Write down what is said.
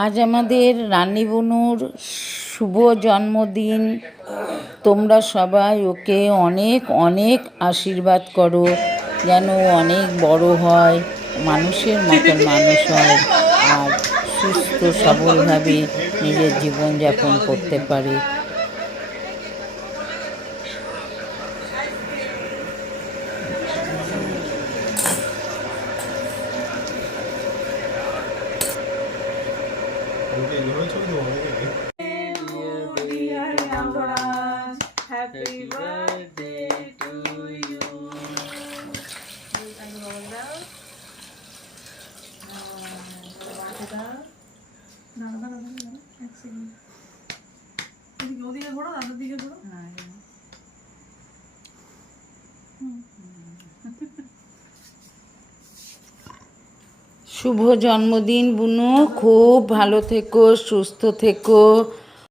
আজ আমাদের রানী বনুর শুভ জন্মদিন। তোমরা সবাই ওকে অনেক অনেক আশীর্বাদ করো, যেন অনেক বড় হয়, মানুষের মতন মানুষ হয়, আর সুস্থ সবলভাবে নিজের জীবনযাপন করতে পারে। Happy birthday to you. ওদিকে ঘোরো দাদার দিকে ঘোরো শুভ জন্মদিন বুনু। খুব ভালো থেকো সুস্থ থেকো।